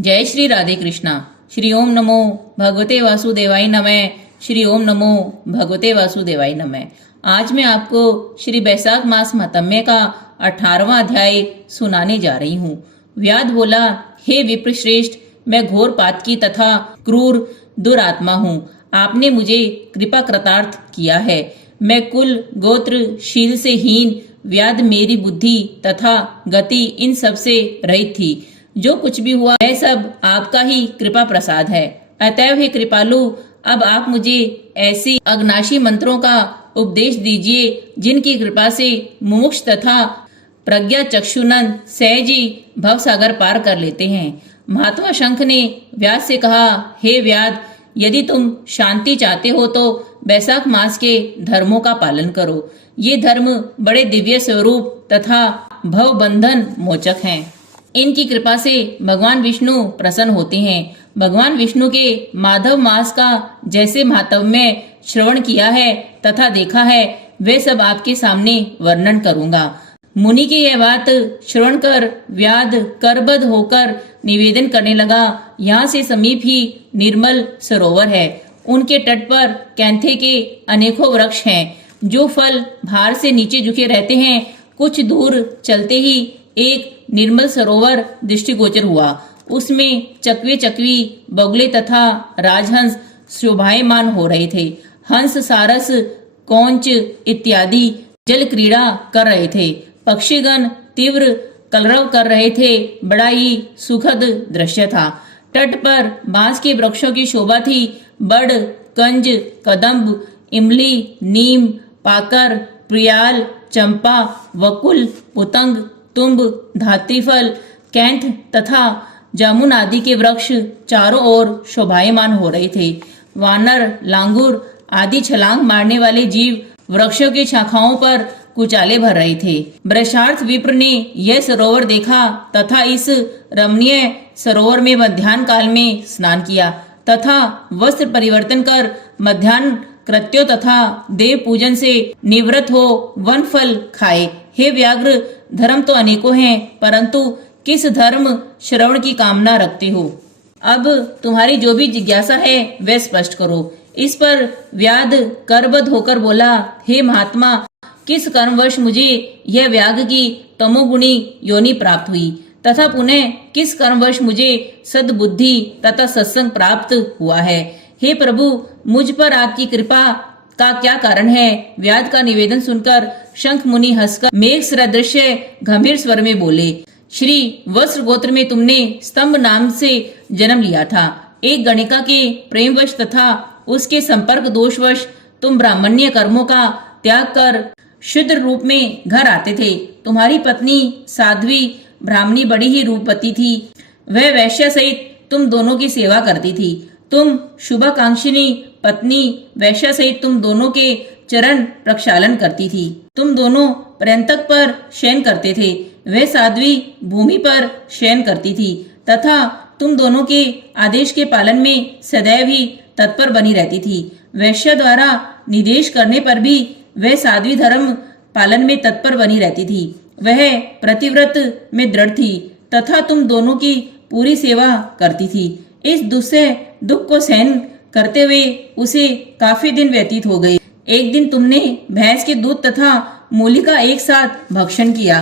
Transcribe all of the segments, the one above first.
जय श्री राधे कृष्णा। श्री ओम नमो भगवते वासुदेवाय नमः। श्री ओम नमो भगवते वासुदेवाय नमः। आज मैं आपको श्री बैसाख मास महात्म्य का 18वां अध्याय सुनाने जा रही हूँ। व्याध बोला, हे विप्रश्रेष्ठ, मैं घोर पातकी तथा क्रूर दुरात्मा हूँ। आपने मुझे कृपा कृतार्थ किया है। मैं कुल गोत्र शील से हीन व्याध, मेरी बुद्धि तथा गति इन सब से रहित थी। जो कुछ भी हुआ वह सब आपका ही कृपा प्रसाद है। अतएव हे कृपालु, अब आप मुझे ऐसी अग्नाशी मंत्रों का उपदेश दीजिए जिनकी कृपा से मुमुक्ष तथा प्रज्ञा चक्षुनन सहज ही भव सागर पार कर लेते हैं। महात्मा शंख ने व्यास से कहा, हे व्याध, यदि तुम शांति चाहते हो तो बैसाख मास के धर्मों का पालन करो। ये धर्म बड़े दिव्य स्वरूप तथा भव बंधन मोचक हैं। इनकी कृपा से भगवान विष्णु प्रसन्न होते हैं। भगवान विष्णु के माधव मास का जैसे महात्म्य श्रवण किया है तथा देखा है, वे सब आपके सामने वर्णन करूंगा। मुनि की यह बात श्रवण कर व्याध करबद्ध होकर निवेदन करने लगा। यहाँ से समीप ही निर्मल सरोवर है। उनके तट पर कैंथे के अनेकों वृक्ष हैं, जो फल भार से नीचे झुके रहते हैं। कुछ दूर चलते ही एक निर्मल सरोवर दृष्टिगोचर हुआ। उसमें चकवे चकवी बगुले तथा राजहंस शोभायमान हो रहे थे। हंस, सारस, कौंच इत्यादि जल क्रीड़ा कर रहे थे। पक्षीगण तीव्र कलरव कर रहे थे। बड़ा ही सुखद दृश्य था। तट पर बांस के वृक्षों की शोभा थी। बड़, कंज, कदम्ब, इमली, नीम, पाकर, प्रियाल, चंपा, वकुल, पुतंग, तुम्ब, धात्रीफल, कैंथ तथा जामुन आदि के वृक्ष चारों ओर शोभायमान हो रहे थे। वानर, लांगुर आदि छलांग मारने वाले जीव वृक्षों की शाखाओं पर कुचाले भर रहे थे। वृषार्थ विप्र ने यह सरोवर देखा तथा इस रमणीय सरोवर में मध्याह्न काल में स्नान किया तथा वस्त्र परिवर्तन कर मध्याह्न कृत्यों तथा देव पूजन से निवृत्त हो वन फल खाए। हे व्याघ्र, धर्म तो अनेकों हैं, परंतु किस धर्म श्रवण की कामना रखते हो? अब तुम्हारी जो भी जिज्ञासा है वह स्पष्ट करो। इस पर व्याध करबद्ध होकर बोला, हे महात्मा, किस कर्मवश मुझे यह व्याघ्र की तमोगुणी योनि प्राप्त हुई तथा पुनः किस कर्मवश मुझे सद्बुद्धि तथा सत्संग प्राप्त हुआ है? हे प्रभु, मुझ पर आपकी कृपा का क्या कारण है? व्याध का निवेदन सुनकर शंख मुनि हंसकर मेघ सदृश्य गंभीर स्वर में बोले, श्री वस्त्र गोत्र में तुमने स्तंभ नाम से जन्म लिया था। एक गणिका के प्रेमवश तथा उसके संपर्क दोषवश तुम ब्राह्मण्य कर्मों का त्याग कर शुद्र रूप में घर आते थे। तुम्हारी पत्नी साध्वी ब्राह्मणी बड़ी ही रूपवती थी। वह वैश्य सहित तुम दोनों की सेवा करती थी। तुम शुभाकांक्षिणी पत्नी वैश्य सहित तुम दोनों के चरण प्रक्षालन करती थी। तुम दोनों पर्यंतक पर शयन करते थे। वह साध्वी भूमि पर शयन करती थी तथा तुम दोनों के आदेश के पालन में सदैव ही तत्पर बनी रहती थी। वैश्य द्वारा निर्देश करने पर भी वह साध्वी धर्म पालन में तत्पर बनी रहती थी। वह प्रतिव्रत में दृढ़ थी तथा तुम दोनों की पूरी सेवा करती थी। इस दुस्सह दुख को सहन करते हुए उसे काफी दिन व्यतीत हो गए। एक दिन तुमने भैंस के दूध तथा मूली का एक साथ भक्षण किया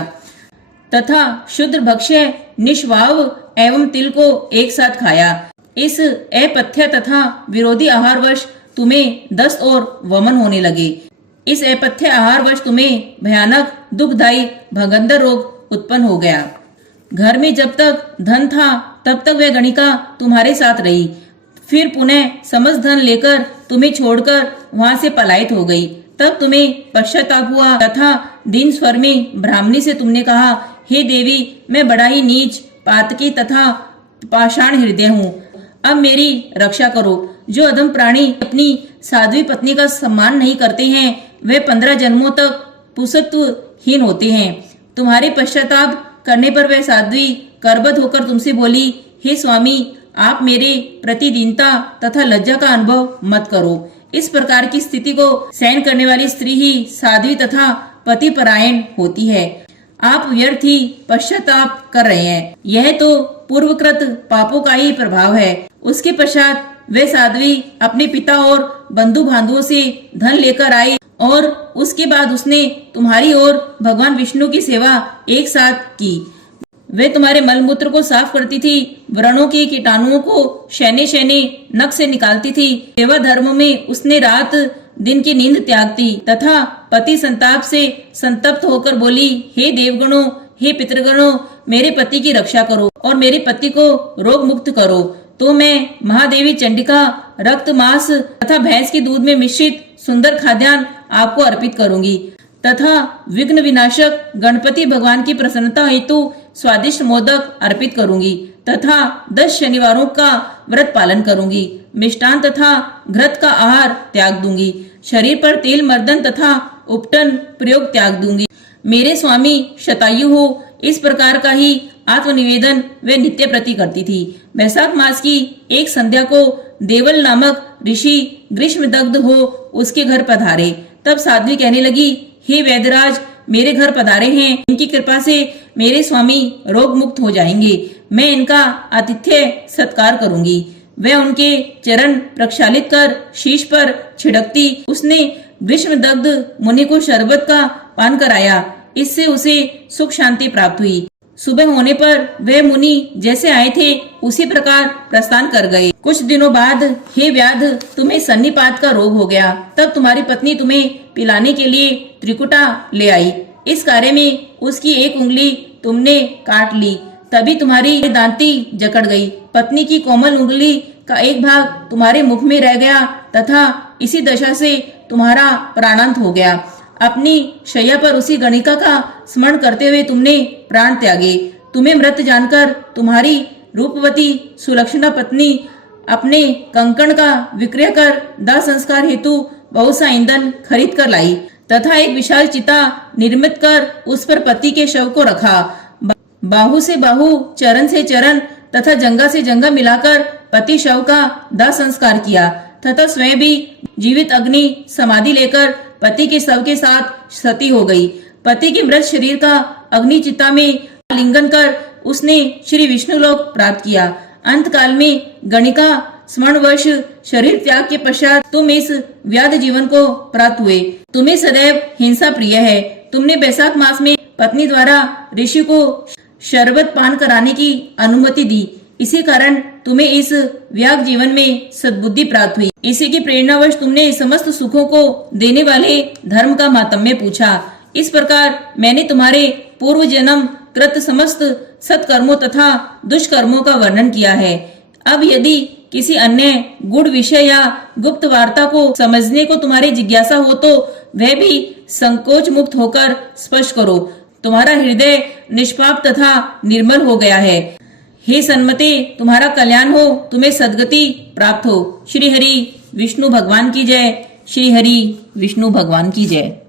तथा शुद्र भक्ष्य निष्वाव एवं तिल को एक साथ खाया। इस अपथ्य तथा विरोधी आहारवश तुम्हें दस्त और वमन होने लगे। इस अपथ्य आहारवश तुम्हें भयानक दुखदायी भगंदर रोग उत्पन्न हो गया। घर में जब तक धन था तब तक वह गणिका तुम्हारे साथ रही। फिर पुनः समस्त धन लेकर तुम्हें छोड़कर वहां से पलायित हो गई। तब तुम्हें पश्चाताप हुआ तथा दीन स्वर में ब्राह्मणी से तुमने कहा, हे देवी, मैं बड़ा ही नीच, पातकी तथा पाषाण हृदय हूँ। अब मेरी रक्षा करो। जो अधम प्राणी अपनी साध्वी पत्नी का सम्मान नहीं करते हैं वे 15 जन्मों तक पुरुषत्वहीन होते हैं। तुम्हारे पश्चाताप करने पर वह साध्वी करबद्ध होकर तुमसे बोली, हे स्वामी, आप मेरे प्रति दीनता तथा लज्जा का अनुभव मत करो। इस प्रकार की स्थिति को सहन करने वाली स्त्री ही साध्वी तथा पति परायण होती है। आप व्यर्थ ही पश्चाताप कर रहे हैं। यह तो पूर्वकृत पापों का ही प्रभाव है। उसके पश्चात वे साध्वी अपने पिता और बंधु बांधवों से धन लेकर आई और उसके बाद उसने तुम्हारी और भगवान विष्णु की सेवा एक साथ की। वे तुम्हारे मलमूत्र को साफ करती थी, व्रणों के कीटाणुओं को शैने शैने नख से निकालती थी। सेवा धर्म में उसने रात दिन की नींद त्यागती तथा पति संताप से संतप्त होकर बोली, हे देवगणों, हे पितृगणों, मेरे पति की रक्षा करो और मेरे पति को रोग मुक्त करो। तो मैं महादेवी चंडिका रक्त मांस तथा भैंस के दूध में मिश्रित सुंदर खाद्यान्न आपको अर्पित करूंगी तथा विघ्न विनाशक गणपति भगवान की प्रसन्नता हेतु स्वादिष्ट मोदक अर्पित करूंगी तथा 10 शनिवारों का व्रत पालन करूंगी। मिष्टान तथा घृत का आहार त्याग दूंगी। शरीर पर तेल मर्दन तथा उपटन प्रयोग त्याग दूंगी। मेरे स्वामी शतायु हो, इस प्रकार का ही आत्मनिवेदन वे नित्य प्रति करती थी। वैशाख मास की एक संध्या को देवल नामक ऋषि ग्रीष्म दग्ध हो उसके घर पधारे। तब साध्वी कहने लगी, हे वैद्यराज, मेरे घर पधारे हैं, इनकी कृपा से मेरे स्वामी रोग मुक्त हो जाएंगे। मैं इनका आतिथ्य सत्कार करूंगी। वह उनके चरण प्रक्षालित कर शीश पर छिड़कती। उसने ग्रीष्म दग्ध मुनि को शरबत का पान कराया। इससे उसे सुख शांति प्राप्त हुई। सुबह होने पर वह मुनि जैसे आए थे उसी प्रकार प्रस्थान कर गए। कुछ दिनों बाद, हे व्याध, तुम्हें सन्निपात का रोग हो गया। तब तुम्हारी पत्नी तुम्हें पिलाने के लिए त्रिकुटा ले आई। इस कार्य में उसकी एक उंगली तुमने काट ली, तभी तुम्हारी दांती जकड़ गई। पत्नी की कोमल उंगली का एक भाग तुम्हारे मुख में रह गया तथा इसी दशा से तुम्हारा प्राणांत हो गया। अपनी शैया पर उसी गणिका का स्मरण करते हुए तुमने प्राण त्यागे। तुम्हें मृत जानकर तुम्हारी रूपवती सुलक्षणा पत्नी अपने कंकण का विक्रय कर दाह संस्कार हेतु बहुत सा ईंधन खरीद कर लाई तथा एक विशाल चिता निर्मित कर उस पर पति के शव को रखा। बाहु से बाहु, चरण से चरण तथा जंगा से जंगा मिलाकर पति शव का दाह संस्कार किया तथा स्वयं भी जीवित अग्नि समाधि लेकर पति के शव के साथ सती हो गई। पति के मृत शरीर का अग्नि चिता में आलिंगन कर उसने श्री विष्णु लोक प्राप्त किया। अंत काल में गणिका स्मरणवश शरीर त्याग के पश्चात तुम इस व्याध जीवन को प्राप्त हुए। तुम्हें सदैव हिंसा प्रिय है। तुमने बैसाख मास में पत्नी द्वारा ऋषि को शरबत पान कराने की अनुमति दी। इसी कारण तुम्हें इस व्याग जीवन में सद्बुद्धि प्राप्त हुई। इसी की प्रेरणावश तुमने समस्त सुखों को देने वाले धर्म का मातम्य पूछा। इस प्रकार मैंने तुम्हारे पूर्व जन्म कृत समस्त सत्कर्मों तथा दुष्कर्मों का वर्णन किया है। अब यदि किसी अन्य गुड़ विषय या गुप्त वार्ता को समझने को तुम्हारी जिज्ञासा हो तो वह भी संकोच मुक्त होकर स्पष्ट करो। तुम्हारा हृदय निष्पाप तथा निर्मल हो गया है। हे सन्मते, तुम्हारा कल्याण हो, तुम्हें सद्गति प्राप्त हो। श्री हरि विष्णु भगवान की जय। श्री हरि विष्णु भगवान की जय।